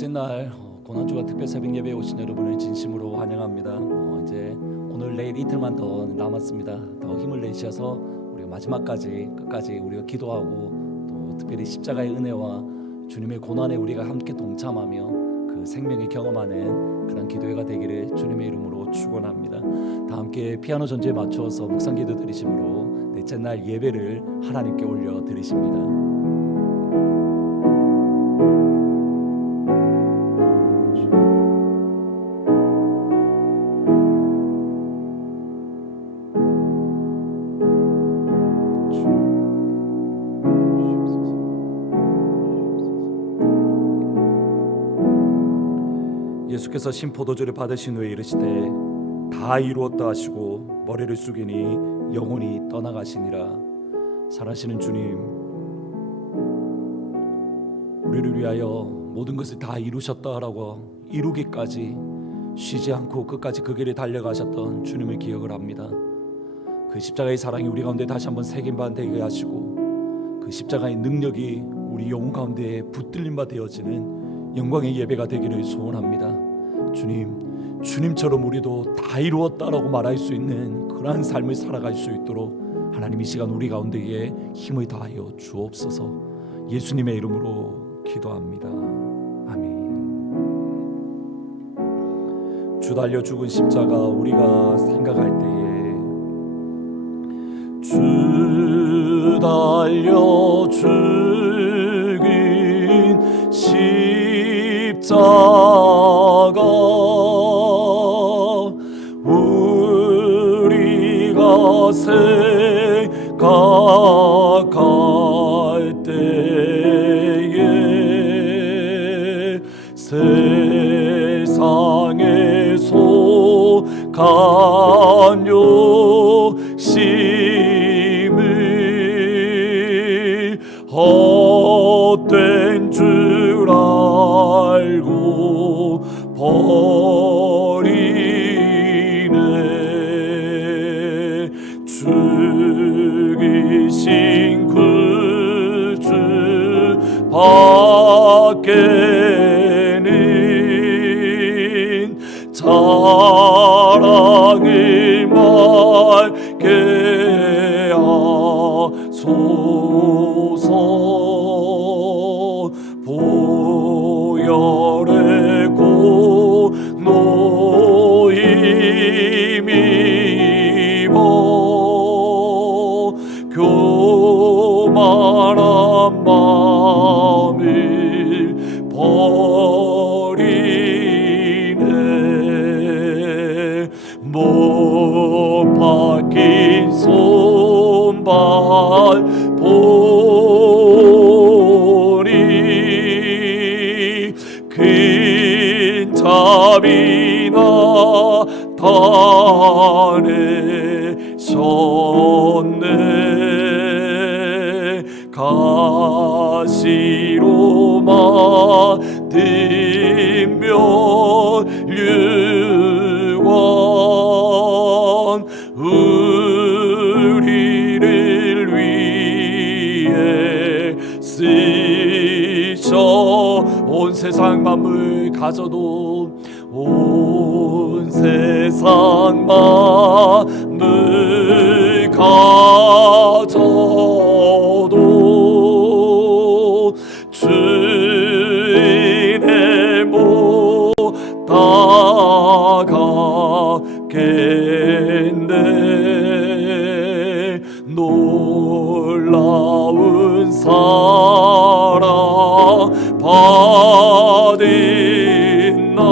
둘째 날 고난주간 특별 새벽 예배에 오신 여러분을 진심으로 환영합니다. 이제 오늘 내일 이틀만 더 남았습니다. 더 힘을 내셔서 우리가 마지막까지 끝까지 우리가 기도하고 또 특별히 십자가의 은혜와 주님의 고난에 우리가 함께 동참하며 그 생명을 경험하는 그런 기도회가 되기를 주님의 이름으로 축원합니다. 다 함께 피아노 전주에 맞추어서 묵상기도 드리심으로 넷째 날 예배를 하나님께 올려 드리십니다. 예수께서 신포도주를 받으신 후에 이르시되 다 이루었다 하시고 머리를 숙이니 영혼이 떠나가시니라. 살아시는 주님, 우리를 위하여 모든 것을 다 이루셨다라고 이루기까지 쉬지 않고 끝까지 그 길에 달려가셨던 주님을 기억을 합니다. 그 십자가의 사랑이 우리 가운데 다시 한번 새긴 바 되게 하시고 그 십자가의 능력이 우리 영혼 가운데 붙들린 바 되어지는 영광의 예배가 되기를 소원합니다. 주님, 주님처럼 우리도 다 이루었다라고 말할 수 있는 그러한 삶을 살아갈 수 있도록 하나님 이 시간 우리 가운데에 힘을 다하여 주옵소서. 예수님의 이름으로 기도합니다. 아멘. 주 달려 죽은 십자가 우리가 생각할 때에 주 달려 죽은 십자가 우리가 생각할 때에 세상의 속한 욕심을 헛된 줄 알고 버리네. 죽이신 구주 밖에는 자랑을 말게 하소서. 보혈의 노임 입어 교만한 마음을 버리네. 못 박힌 손발 보니 큰 자비나 다내셨네. 가시로 만든 면류관 우리를 위해 쓰셔. 온 세상 만물 가져도 온 세상 만물 가져도 주인의 못 따가겠네. 놀라운 사랑 받은 나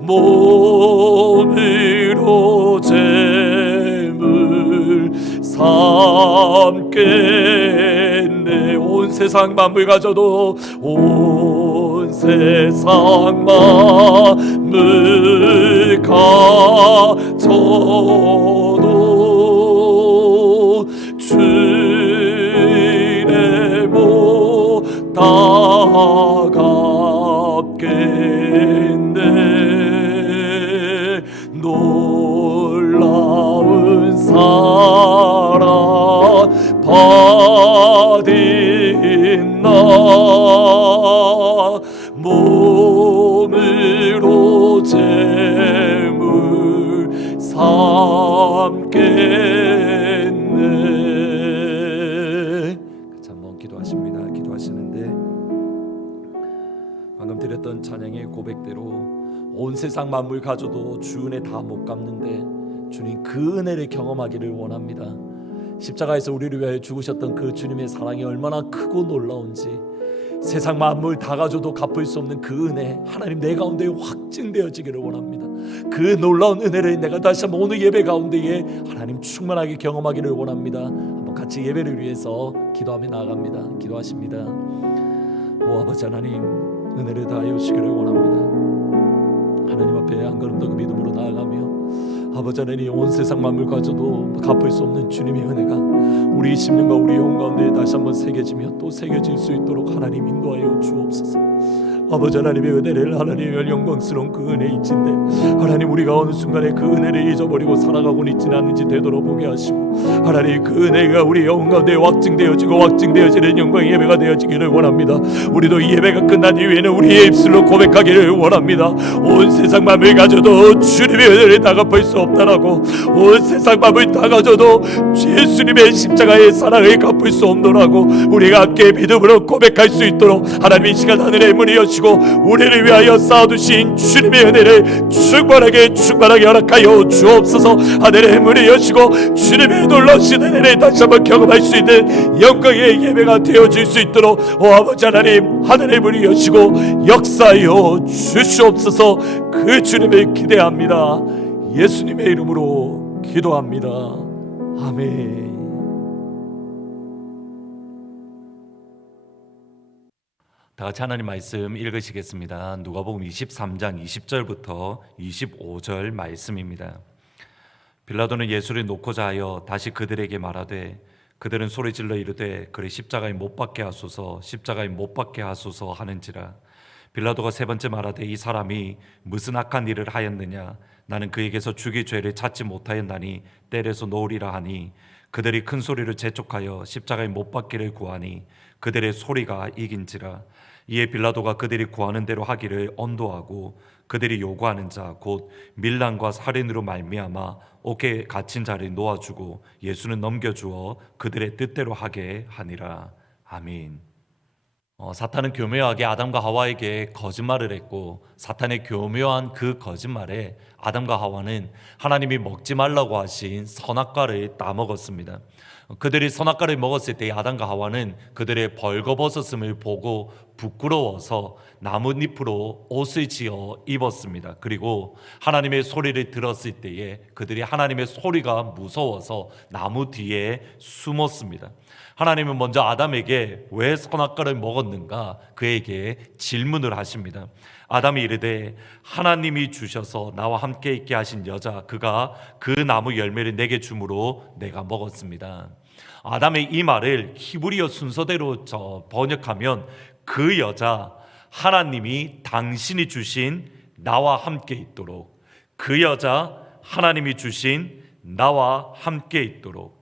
몸으로 재물 삼겠네. 온 세상 만물 가져도 온 세상 만물 가져도 주인의 못 따갑겠네. 놀라운 사랑 받은 나 몸으로 제물 삼겠네. 같이 한번 기도하십니다. 기도하시는데 방금 드렸던 찬양의 고백대로 온 세상 만물 가져도 주 은혜 다 못 갚는데 주님 그 은혜를 경험하기를 원합니다. 십자가에서 우리를 위하여 죽으셨던 그 주님의 사랑이 얼마나 크고 놀라운지, 세상 만물 다 가져도 갚을 수 없는 그 은혜, 하나님 내 가운데 확증되어지기를 원합니다. 그 놀라운 은혜를 내가 다시 한번 오늘 예배 가운데에 하나님 충만하게 경험하기를 원합니다. 한번 같이 예배를 위해서 기도하며 나아갑니다. 기도하십니다. 오 아버지 하나님, 은혜를 다하여 주시기를 원합니다. 하나님 앞에 한 걸음 더 그 믿음으로 나아가며 아버지 하나님, 온 세상 만물 가져도 갚을 수 없는 주님의 은혜가 우리 심령과 우리 영혼 가운데 다시 한번 새겨지며 또 새겨질 수 있도록 하나님 인도하여 주옵소서. 아버지 하나님의 은혜를, 하나님의 영광스러운 그 은혜 있진데 하나님 우리가 어느 순간에 그 은혜를 잊어버리고 살아가고는 있지는 않는지 되돌아보게 하시고 하나님 그 은혜가 우리 영혼 가운데 확증되어지고 확증되어지는 영광의 예배가 되어지기를 원합니다. 우리도 이 예배가 끝난 이후에는 우리의 입술로 고백하기를 원합니다. 온 세상 만물 가져도 주님의 은혜를 다 갚을 수 없다라고, 온 세상 만물 다 가져도 예수님의 십자가의 사랑을 갚을 수 없노라고 우리가 함께 믿음으로 고백할 수 있도록 하나님 이 시간 하늘의 문이 여시고 우리를 위하여 쌓아두신 주님의 은혜를 충만하게 허락하여 주옵소서. 하늘의 문이 여시고 주님의 놀라우신 은혜를 다시 한번 경험할 수 있는 영광의 예배가 되어질 수 있도록 오 아버지 하나님, 하늘의 문이 여시고 역사하여 주시옵소서. 그 주님을 기대합니다. 예수님의 이름으로 기도합니다. 아멘. 다 같이 하나님 말씀 읽으시겠습니다. 누가복음 23장 20절부터 25절 말씀입니다. 빌라도는 예수를 놓고자 하여 다시 그들에게 말하되 그들은 소리질러 이르되 그를 십자가에 못 박게 하소서, 십자가에 못 박게 하소서 하는지라. 빌라도가 세 번째 말하되 이 사람이 무슨 악한 일을 하였느냐, 나는 그에게서 죽일 죄를 찾지 못하였나니 때려서 놓으리라 하니 그들이 큰 소리로 재촉하여 십자가에 못 박기를 구하니 그들의 소리가 이긴지라. 이에 빌라도가 그들이 구하는 대로 하기를 언도하고 그들이 요구하는 자 곧 밀란과 살인으로 말미암아 옥에 갇힌 자를 놓아주고 예수는 넘겨주어 그들의 뜻대로 하게 하니라. 아멘. 사탄은 교묘하게 아담과 하와에게 거짓말을 했고, 사탄의 교묘한 그 거짓말에 아담과 하와는 하나님이 먹지 말라고 하신 선악과를 따먹었습니다. 그들이 선악과를 먹었을 때 아담과 하와는 그들의 벌거벗었음을 보고 부끄러워서 나뭇잎으로 옷을 지어 입었습니다. 그리고 하나님의 소리를 들었을 때에 그들이 하나님의 소리가 무서워서 나무 뒤에 숨었습니다. 하나님은 먼저 아담에게 왜 선악과를 먹었는가 그에게 질문을 하십니다. 아담이 이르되 하나님이 주셔서 나와 함께 있게 하신 여자 그가 그 나무 열매를 내게 주므로 내가 먹었습니다. 아담의 이 말을 히브리어 순서대로 번역하면 그 여자, 하나님이 당신이 주신 나와 함께 있도록, 그 여자 하나님이 주신 나와 함께 있도록.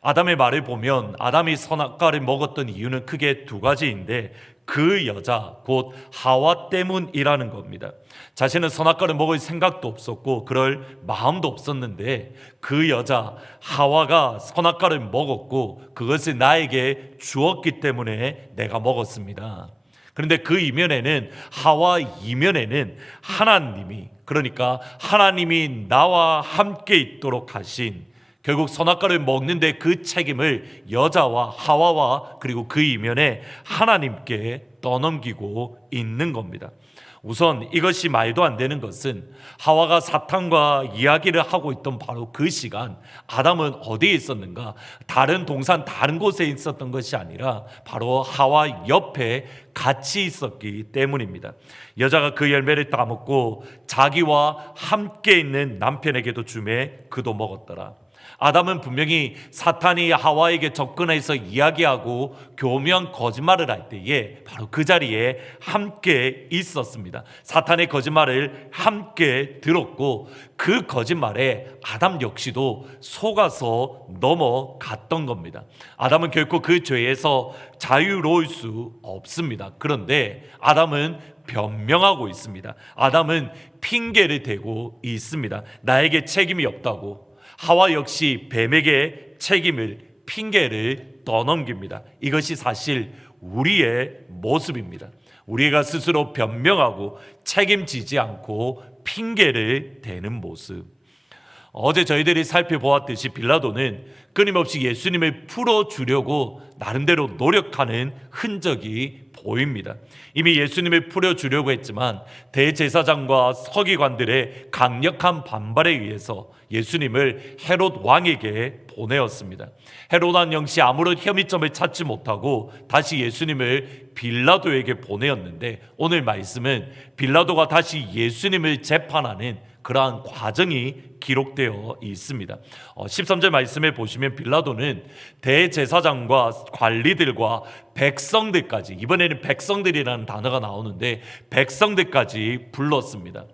아담의 말을 보면 아담이 선악과를 먹었던 이유는 크게 두 가지인데 그 여자 곧 하와 때문이라는 겁니다. 자신은 선악과를 먹을 생각도 없었고 그럴 마음도 없었는데 그 여자 하와가 선악과를 먹었고 그것을 나에게 주었기 때문에 내가 먹었습니다. 그런데 그 이면에는, 하와 이면에는 하나님이, 그러니까 하나님이 나와 함께 있도록 하신, 결국 선악과를 먹는데 그 책임을 여자와 하와와 그리고 그 이면에 하나님께 떠넘기고 있는 겁니다. 우선 이것이 말도 안 되는 것은 하와가 사탄과 이야기를 하고 있던 바로 그 시간 아담은 어디에 있었는가? 다른 동산 다른 곳에 있었던 것이 아니라 바로 하와 옆에 같이 있었기 때문입니다. 여자가 그 열매를 따먹고 자기와 함께 있는 남편에게도 주매 그도 먹었더라. 아담은 분명히 사탄이 하와에게 접근해서 이야기하고 교묘한 거짓말을 할 때에 바로 그 자리에 함께 있었습니다. 사탄의 거짓말을 함께 들었고 그 거짓말에 아담 역시도 속아서 넘어갔던 겁니다. 아담은 결코 그 죄에서 자유로울 수 없습니다. 그런데 아담은 변명하고 있습니다. 아담은 핑계를 대고 있습니다. 나에게 책임이 없다고. 하와 역시 뱀에게 책임을, 핑계를 떠넘깁니다. 이것이 사실 우리의 모습입니다. 우리가 스스로 변명하고 책임지지 않고 핑계를 대는 모습. 어제 저희들이 살펴보았듯이 빌라도는 끊임없이 예수님을 풀어주려고 나름대로 노력하는 흔적이 보입니다. 이미 예수님을 풀어주려고 했지만 대제사장과 서기관들의 강력한 반발에 의해서 예수님을 헤롯 왕에게 보내었습니다. 헤롯 왕 역시 아무런 혐의점을 찾지 못하고 다시 예수님을 빌라도에게 보내었는데 오늘 말씀은 빌라도가 다시 예수님을 재판하는 그러한 과정이 기록되어 있습니다. 13절 말씀에 보시면 빌라도는 대제사장과 관리들과 백성들까지, 이번에는 백성들이라는 단어가 나오는데 백성들까지 불렀습니다.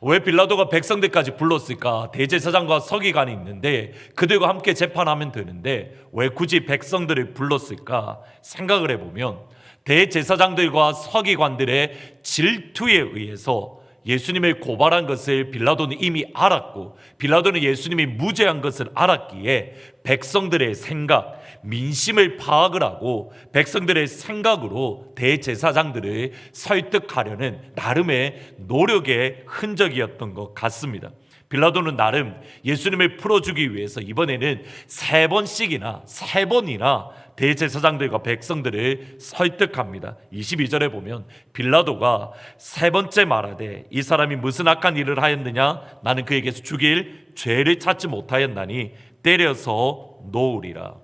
왜 빌라도가 백성들까지 불렀을까? 대제사장과 서기관이 있는데 그들과 함께 재판하면 되는데 왜 굳이 백성들을 불렀을까? 생각을 해보면 대제사장들과 서기관들의 질투에 의해서 예수님을 고발한 것을 빌라도는 이미 알았고 빌라도는 예수님이 무죄한 것을 알았기에 백성들의 생각, 민심을 파악을 하고 백성들의 생각으로 대제사장들을 설득하려는 나름의 노력의 흔적이었던 것 같습니다. 빌라도는 나름 예수님을 풀어주기 위해서 이번에는 세 번이나 대제사장들과 백성들을 설득합니다. 22절에 보면 빌라도가 세 번째 말하되 이 사람이 무슨 악한 일을 하였느냐? 나는 그에게서 죽일 죄를 찾지 못하였나니 때려서 놓으리라.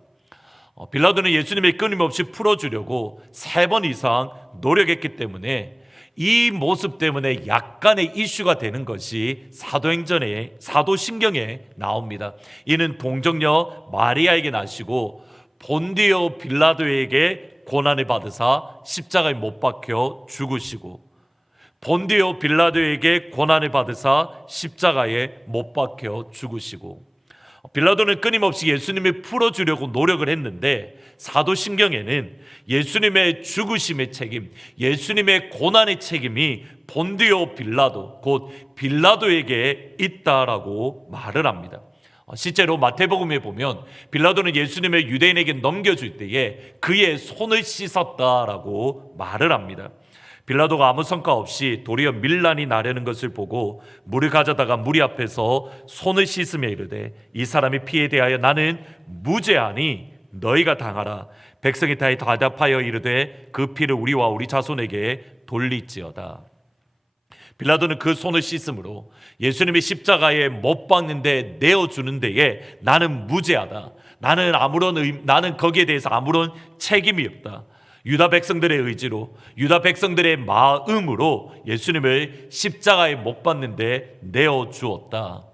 빌라도는 예수님을 끊임없이 풀어주려고 3번 이상 노력했기 때문에 이 모습 때문에 약간의 이슈가 되는 것이 사도신경에 나옵니다. 이는 동정녀 마리아에게 나시고 본디오 빌라도에게 고난을 받으사 십자가에 못 박혀 죽으시고 본디오 빌라도에게 고난을 받으사 십자가에 못 박혀 죽으시고 빌라도는 끊임없이 예수님을 풀어주려고 노력을 했는데 사도신경에는 예수님의 죽으심의 책임, 예수님의 고난의 책임이 본디오 빌라도 곧 빌라도에게 있다라고 말을 합니다. 실제로 마태복음에 보면 빌라도는 예수님을 유대인에게 넘겨줄 때에 그의 손을 씻었다라고 말을 합니다. 빌라도가 아무 성과 없이 도리어 밀란이 나려는 것을 보고 물을 가져다가 무리 앞에서 손을 씻으며 이르되 이 사람의 피에 대하여 나는 무죄하니 너희가 당하라. 백성이 다 대답하여 이르되 그 피를 우리와 우리 자손에게 돌릴지어다. 빌라도는 그 손을 씻음으로 예수님이 십자가에 못 박는데 내어주는 데에 나는 무죄하다. 나는 거기에 대해서 아무런 책임이 없다. 유다 백성들의 의지로 유다 백성들의 마음으로 예수님을 십자가에 못 박는데 내어주었다.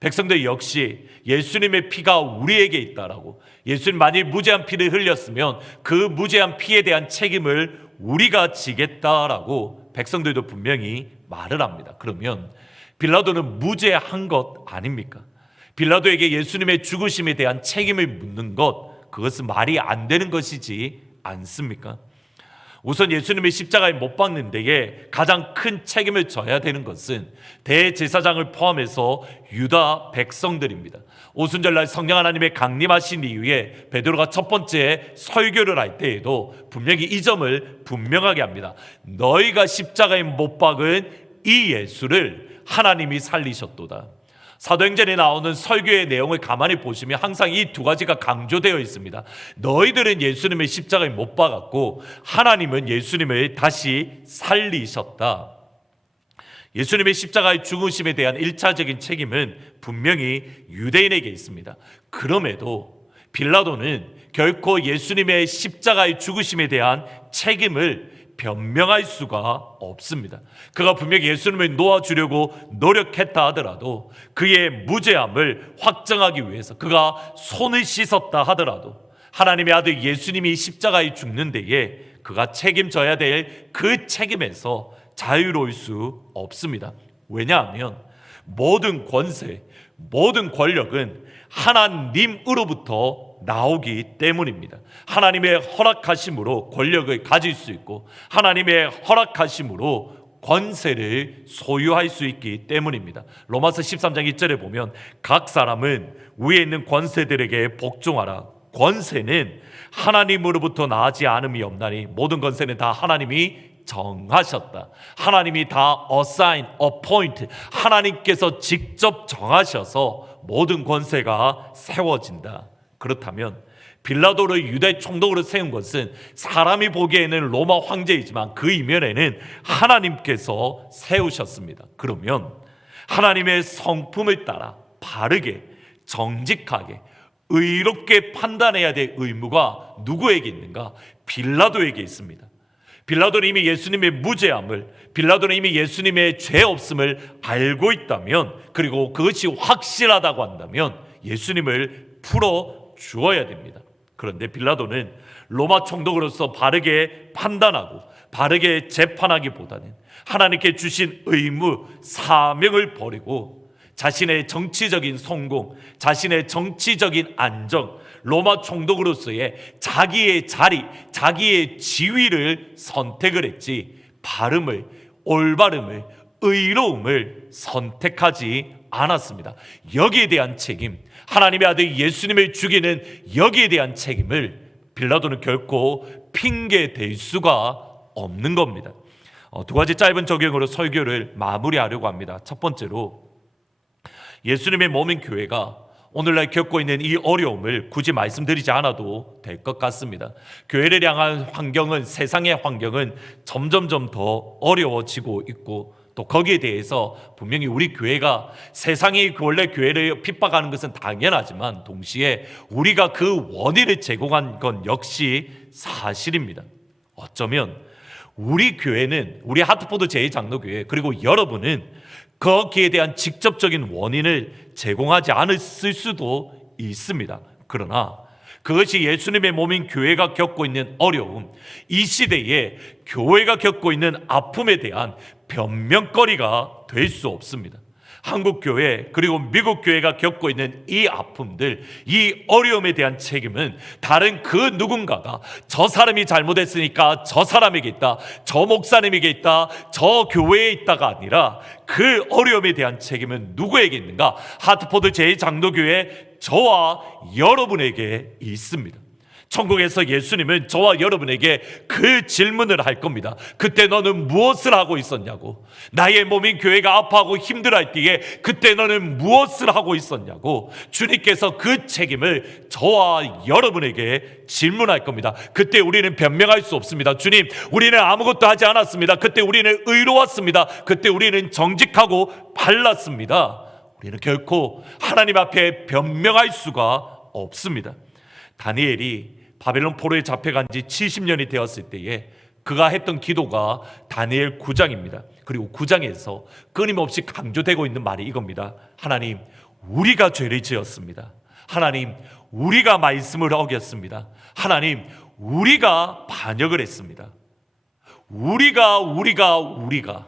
백성들 역시 예수님의 피가 우리에게 있다라고, 예수님 만일 무죄한 피를 흘렸으면 그 무죄한 피에 대한 책임을 우리가 지겠다라고 백성들도 분명히 말을 합니다. 그러면 빌라도는 무죄한 것 아닙니까? 빌라도에게 예수님의 죽으심에 대한 책임을 묻는 것, 그것은 말이 안 되는 것이지 않습니까? 우선 예수님의 십자가에 못 박는 데에 가장 큰 책임을 져야 되는 것은 대제사장을 포함해서 유다 백성들입니다. 오순절날 성령 하나님의 강림하신 이후에 베드로가 첫 번째 설교를 할 때에도 분명히 이 점을 분명하게 합니다. 너희가 십자가에 못 박은 이 예수를 하나님이 살리셨도다. 사도행전에 나오는 설교의 내용을 가만히 보시면 항상 이 두 가지가 강조되어 있습니다. 너희들은 예수님을 십자가에 못 박았고 하나님은 예수님을 다시 살리셨다. 예수님의 십자가의 죽으심에 대한 1차적인 책임은 분명히 유대인에게 있습니다. 그럼에도 빌라도는 결코 예수님의 십자가의 죽으심에 대한 책임을 변명할 수가 없습니다. 그가 분명히 예수님을 놓아주려고 노력했다 하더라도 그의 무죄함을 확정하기 위해서 그가 손을 씻었다 하더라도 하나님의 아들 예수님이 십자가에 죽는 데에 그가 책임져야 될 그 책임에서 자유로울 수 없습니다. 왜냐하면 모든 권세, 모든 권력은 하나님으로부터 나오기 때문입니다. 하나님의 허락하심으로 권력을 가질 수 있고 하나님의 허락하심으로 권세를 소유할 수 있기 때문입니다. 로마서 13장 2절에 보면 각 사람은 위에 있는 권세들에게 복종하라. 권세는 하나님으로부터 나지 않음이 없나니 모든 권세는 다 하나님이 정하셨다. 하나님이 다 assign, appoint, 하나님께서 직접 정하셔서 모든 권세가 세워진다. 그렇다면 빌라도를 유대 총독으로 세운 것은 사람이 보기에는 로마 황제이지만 그 이면에는 하나님께서 세우셨습니다. 그러면 하나님의 성품을 따라 바르게, 정직하게, 의롭게 판단해야 될 의무가 누구에게 있는가? 빌라도에게 있습니다. 빌라도는 이미 예수님의 무죄함을, 빌라도는 이미 예수님의 죄 없음을 알고 있다면, 그리고 그것이 확실하다고 한다면 예수님을 풀어 주어야 됩니다. 그런데 빌라도는 로마 총독으로서 바르게 판단하고 바르게 재판하기보다는 하나님께 주신 의무, 사명을 버리고 자신의 정치적인 성공, 자신의 정치적인 안정, 로마 총독으로서의 자기의 자리, 자기의 지위를 선택을 했지 바름을, 올바름을, 의로움을 선택하지 않았습니다. 여기에 대한 책임, 하나님의 아들 예수님을 죽이는 여기에 대한 책임을 빌라도는 결코 핑계 댈 수가 없는 겁니다. 두 가지 짧은 적용으로 설교를 마무리하려고 합니다. 첫 번째로, 예수님의 몸인 교회가 오늘날 겪고 있는 이 어려움을 굳이 말씀드리지 않아도 될 것 같습니다. 교회를 향한 환경은, 세상의 환경은 점점점 더 어려워지고 있고, 또 거기에 대해서 분명히 우리 교회가, 세상이 원래 교회를 핍박하는 것은 당연하지만 동시에 우리가 그 원인을 제공한 건 역시 사실입니다. 어쩌면 우리 교회는, 우리 하트포드 제2장로교회, 그리고 여러분은 거기에 대한 직접적인 원인을 제공하지 않았을 수도 있습니다. 그러나 그것이 예수님의 몸인 교회가 겪고 있는 어려움, 이 시대에 교회가 겪고 있는 아픔에 대한 변명거리가 될 수 없습니다. 한국 교회 그리고 미국 교회가 겪고 있는 이 아픔들, 이 어려움에 대한 책임은 다른 그 누군가가 저 사람이 잘못했으니까 저 사람에게 있다, 저 목사님에게 있다, 저 교회에 있다가 아니라 그 어려움에 대한 책임은 누구에게 있는가? 하트포드 제2장로교회 저와 여러분에게 있습니다. 천국에서 예수님은 저와 여러분에게 그 질문을 할 겁니다. 그때 너는 무엇을 하고 있었냐고. 나의 몸인 교회가 아파하고 힘들어할 때에 그때 너는 무엇을 하고 있었냐고. 주님께서 그 책임을 저와 여러분에게 질문할 겁니다. 그때 우리는 변명할 수 없습니다. 주님, 우리는 아무것도 하지 않았습니다. 그때 우리는 의로웠습니다. 그때 우리는 정직하고 발랐습니다. 우리는 결코 하나님 앞에 변명할 수가 없습니다. 다니엘이 바벨론 포로에 잡혀간 지 70년이 되었을 때에 그가 했던 기도가 다니엘 9장입니다. 그리고 9장에서 끊임없이 강조되고 있는 말이 이겁니다. 하나님, 우리가 죄를 지었습니다. 하나님, 우리가 말씀을 어겼습니다. 하나님, 우리가 반역을 했습니다. 우리가.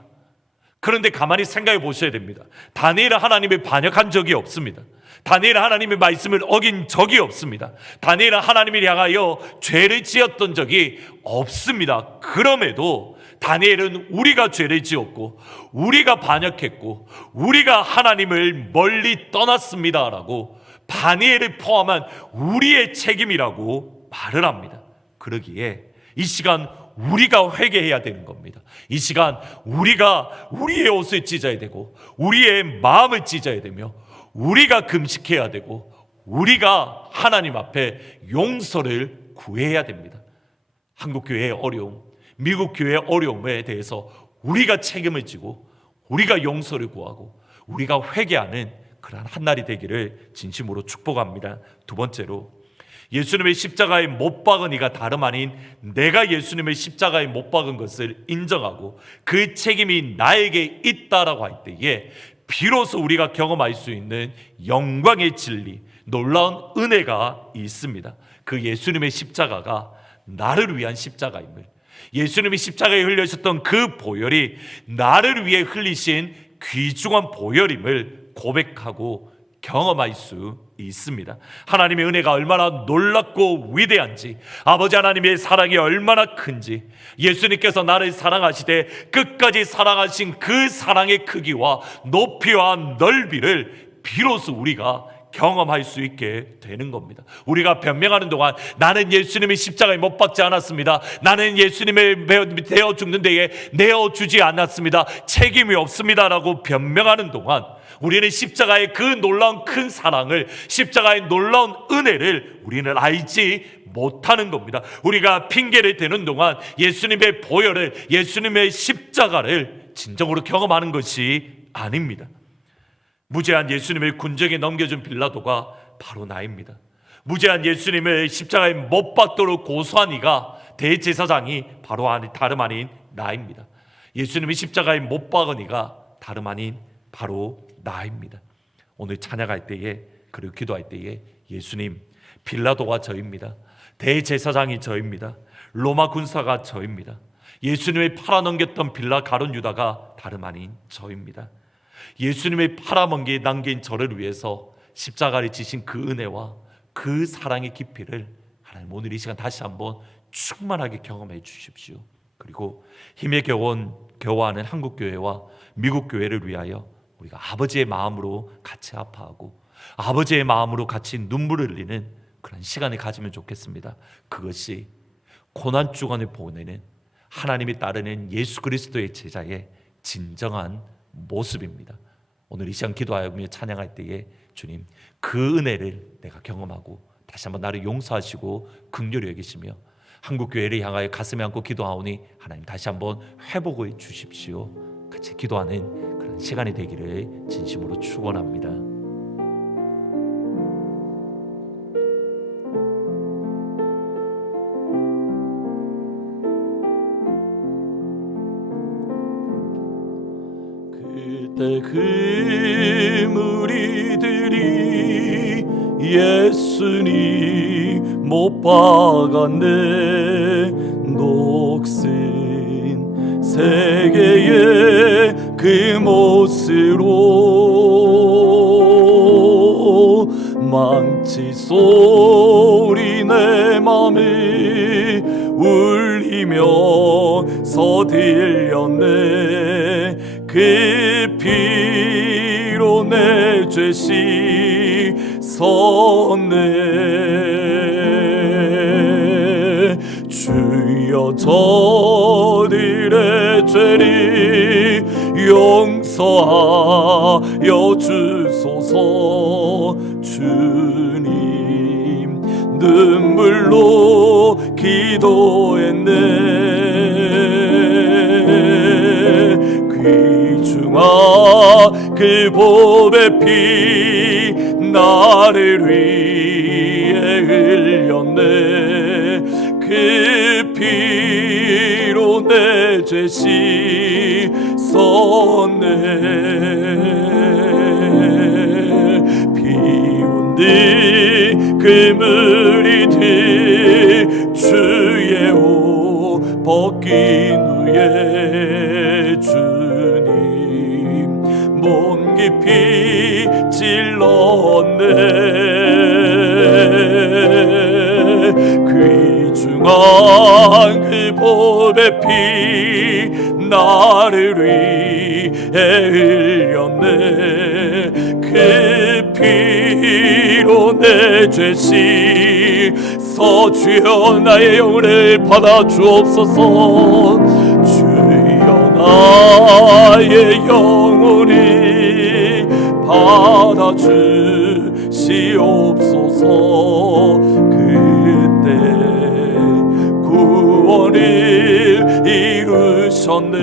그런데 가만히 생각해 보셔야 됩니다. 다니엘은 하나님을 반역한 적이 없습니다. 다니엘은 하나님의 말씀을 어긴 적이 없습니다. 다니엘은 하나님을 향하여 죄를 지었던 적이 없습니다. 그럼에도 다니엘은 우리가 죄를 지었고 우리가 반역했고 우리가 하나님을 멀리 떠났습니다라고 다니엘을 포함한 우리의 책임이라고 말을 합니다. 그러기에 이 시간 우리가 회개해야 되는 겁니다. 이 시간 우리가 우리의 옷을 찢어야 되고 우리의 마음을 찢어야 되며 우리가 금식해야 되고 우리가 하나님 앞에 용서를 구해야 됩니다. 한국 교회의 어려움, 미국 교회의 어려움에 대해서 우리가 책임을 지고 우리가 용서를 구하고 우리가 회개하는 그러한 한 날이 되기를 진심으로 축복합니다. 두 번째로, 예수님의 십자가에 못 박은 이가 다름 아닌 내가 예수님의 십자가에 못 박은 것을 인정하고 그 책임이 나에게 있다라고 할 때에 비로소 우리가 경험할 수 있는 영광의 진리, 놀라운 은혜가 있습니다. 그 예수님의 십자가가 나를 위한 십자가임을, 예수님이 십자가에 흘리셨던 그 보혈이 나를 위해 흘리신 귀중한 보혈임을 고백하고 경험할 수 있습니다. 하나님의 은혜가 얼마나 놀랍고 위대한지, 아버지 하나님의 사랑이 얼마나 큰지, 예수님께서 나를 사랑하시되 끝까지 사랑하신 그 사랑의 크기와 높이와 넓이를 비로소 우리가 경험할 수 있게 되는 겁니다. 우리가 변명하는 동안 나는 예수님의 십자가에 못 박지 않았습니다, 나는 예수님의 되어 죽는 데에 내어주지 않았습니다, 책임이 없습니다라고 변명하는 동안 우리는 십자가의 그 놀라운 큰 사랑을, 십자가의 놀라운 은혜를 우리는 알지 못하는 겁니다. 우리가 핑계를 대는 동안 예수님의 보혈을, 예수님의 십자가를 진정으로 경험하는 것이 아닙니다. 무죄한 예수님을 군정에 넘겨준 빌라도가 바로 나입니다. 무죄한 예수님을 십자가에 못 박도록 고소한 이가, 대제사장이 바로 다름 아닌 나입니다. 예수님이 십자가에 못 박은 이가 다름 아닌 바로 나입니다. 오늘 찬양할 때에, 그리고 기도할 때에 예수님, 빌라도가 저입니다. 대제사장이 저입니다. 로마 군사가 저입니다. 예수님을 팔아넘겼던 가룟 유다가 다름 아닌 저입니다. 예수님의 팔아넘기 남긴 저를 위해서 십자가를 지신 그 은혜와 그 사랑의 깊이를 하나님 오늘 이 시간 다시 한번 충만하게 경험해 주십시오. 그리고 힘에 겨워하는 한국교회와 미국교회를 위하여 우리가 아버지의 마음으로 같이 아파하고 아버지의 마음으로 같이 눈물을 흘리는 그런 시간을 가지면 좋겠습니다. 그것이 고난 주간을 보내는 하나님이 따르는 예수 그리스도의 제자의 진정한 모습입니다. 오늘 이 시간 기도하며 찬양할 때에 주님, 그 은혜를 내가 경험하고 다시 한번 나를 용서하시고 긍휼히 여기시며 한국교회를 향하여 가슴에 안고 기도하오니 하나님 다시 한번 회복해 주십시오. 같이 기도하는 그런 시간이 되기를 진심으로 축원합니다. 그때 그 무리들이 예수님 못 박았네. 녹슨 세계의 그 못으로 망치 소리 내 맘이 울리면서 들렸네. 그 피로 내 죄 씻었네. 주여 저들의 죄를 용서하여 주소서. 주님 눈물로 기도했네. 귀중한 그 보배 피 나를 위해 흘렸네. 그 피로 내 죄 씻었네. 비온 뒤 그 무리들 주의 옷 벗긴 후에 주님 몸 깊이 찔렀네. 귀중한 그 보배 피 나를 위해 흘렸네. 그 피로 내 죄 씻어. 주여 나의 영혼을 받아 주옵소서. 주여 나의 영혼을 받아 주시옵소서. 그때 구원을 이루셨네.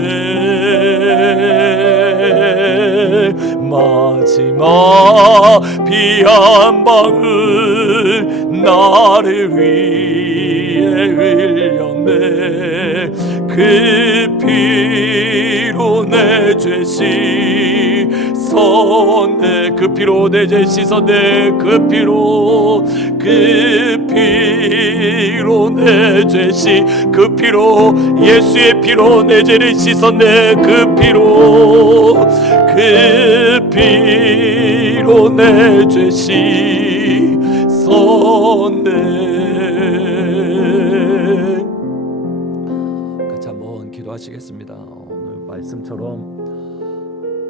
마지막 피 한 방울 나를 위해 흘렸네. 그 피로 내 죄 씻었네. 그 피로 내 죄 씻었네. 그 피로 내 죄 그 피로 예수의 피로 내 죄를 씻었네. 그 피로 내 죄 씻었네. 같이 한번 기도하시겠습니다. 오늘 말씀처럼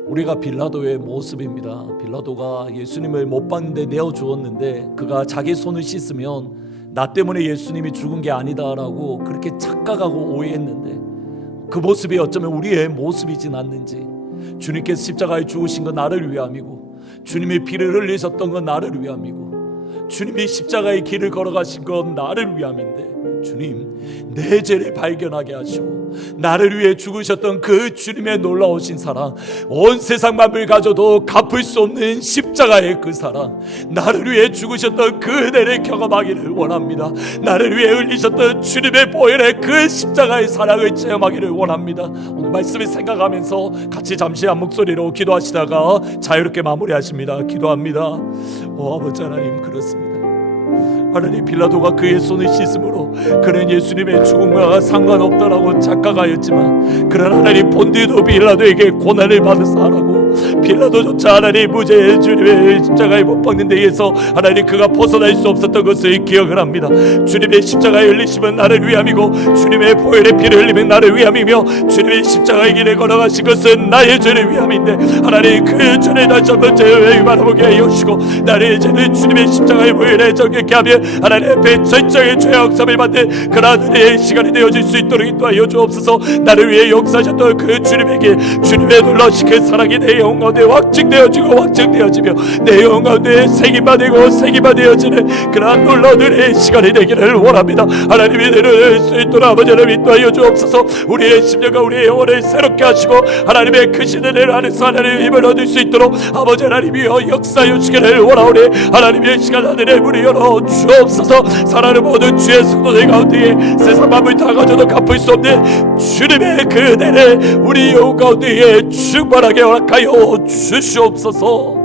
우리가 빌라도의 모습입니다. 빌라도가 예수님을 못 봤는데 내어 주었는데 그가 자기 손을 씻으면 나 때문에 예수님이 죽은 게 아니다라고 그렇게 착각하고 오해했는데 그 모습이 어쩌면 우리의 모습이진 않는지, 주님께서 십자가에 죽으신 건 나를 위함이고 주님의 피를 흘리셨던 건 나를 위함이고 주님이 십자가의 길을 걸어가신 건 나를 위함인데, 주님 내 죄를 발견하게 하시고 나를 위해 죽으셨던 그 주님의 놀라우신 사랑, 온 세상 만물 가져도 갚을 수 없는 십자가의 그 사랑, 나를 위해 죽으셨던 그 은혜를 경험하기를 원합니다. 나를 위해 흘리셨던 주님의 보혈의 그 십자가의 사랑을 체험하기를 원합니다. 오늘 말씀을 생각하면서 같이 잠시 한 목소리로 기도하시다가 자유롭게 마무리하십니다. 기도합니다. 아버지 하나님, 그렇습니다. 하나님, 빌라도가 그의 손을 씻음으로 그는 예수님의 죽음과 상관없다라고 착각하였지만, 그러나 하나님, 본디도 빌라도에게 고난을 받으사라고, 빌라도조차 하나님 무죄의 주님의 십자가에 못 박는 데에서 하나님 그가 벗어날 수 없었던 것을 기억을 합니다. 주님의 십자가에 흘리심은 나를 위함이고 주님의 보혈의 피를 흘리면 나를 위함이며 주님의 십자가의 길에 걸어가신 것은 나의 죄를 위함인데, 하나님 그 죄를 다시 한번 죄를 바라보게 하여 주시고 나의 죄는 주님의 십자가의 보혈에 정결케 하며 하나님 앞에 절정의 죄악sam을 받는 그러한 은혜의 시간이 되어질 수 있도록 인도하여 주옵소서. 나를 위해 역사하셨던 그 주님에게 주님의 놀라우신 그 사랑이 내 영혼 가운데 확증되어지고 확증되어지며 내 영혼 가운데 새김받고 새김받아지는 그러한 놀라운 은혜의 시간이 되기를 원합니다. 하나님이 내려낼 수 있도록 아버지 하나님 인도하여 주옵소서. 우리의 심령과 우리의 영혼을 새롭게 하시고 하나님의 크신 은혜를 안에서 하나님의 힘을 얻을 수 있도록 아버지 하나님이여 역사하여 주기를 원하오니, 하나님의 시간 하늘의 문을 열어 주옵소서. 사랑하는 모든 주의 성도들 가운데에 세상 만물 다 가져도 갚을 수 없는 주님의 그 은혜를 우리 영혼 가운데에 충만하게 허락하여 주시옵소서.